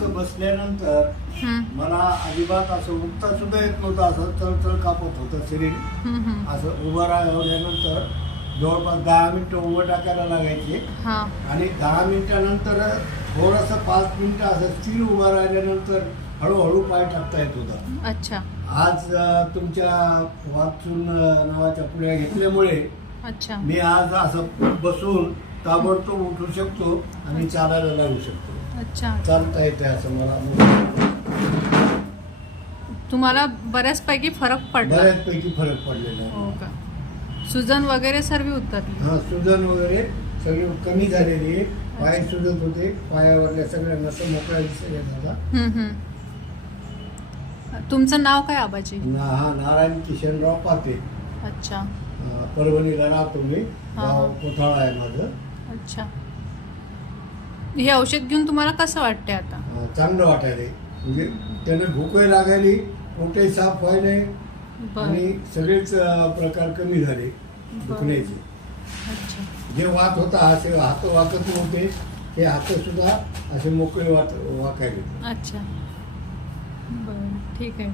असं बसल्यानंतर मला अजिबात असं उठता सुद्धा येत नव्हतं. असं चळचळ कापत होतं शरीर. असं उभं राहिल्यानंतर जवळपास 10 मिनिटं उभं टाकायला लागायचे. आणि 10 मिनिटानंतर थोडंसं 5 मिनिटं असं स्थिर उभं राहिल्यानंतर हळूहळू पाय टाकता येत होता. अच्छा. आज तुमच्या वाचून नावाच्या पुढ्या घेतल्यामुळे अच्छा. मी आज असं बसून ताबडतोब उठू शकतो आणि चालायला लागू शकतो. अच्छा. चालता येते असं मला. तुम्हाला बऱ्याचपैकी फरक पडला? बऱ्याचपैकी फरक पडलेला आहे. हो का? सुजन वगैरे सर्व उतरली? हा, सुजन वगैरे सगळी कमी झालेली आहे. पाय सुजत होते, पायावरल्या सगळ्या नसं मोकळ्या दिसायला झाला. तुमचं नाव काय आबाजी? हा, नारायण किशनराव पाते. अच्छा. परभणीला राहतो मी. गाव कोथाळा आहे माझं. अच्छा. हे औषध घेऊन तुम्हाला कसं वाटतंय आता? चांगलं वाटायला. म्हणजे त्याने भूकही लागायली, पोटही साफ व्हायले आणि सगळेच प्रकार कमी झाले दुखण्याचे. अच्छा. जे वात होता असे हात वाकत नव्हते, ते हात सुद्धा असे मोकळे वाकायले. अच्छा. बरं, ठीक आहे.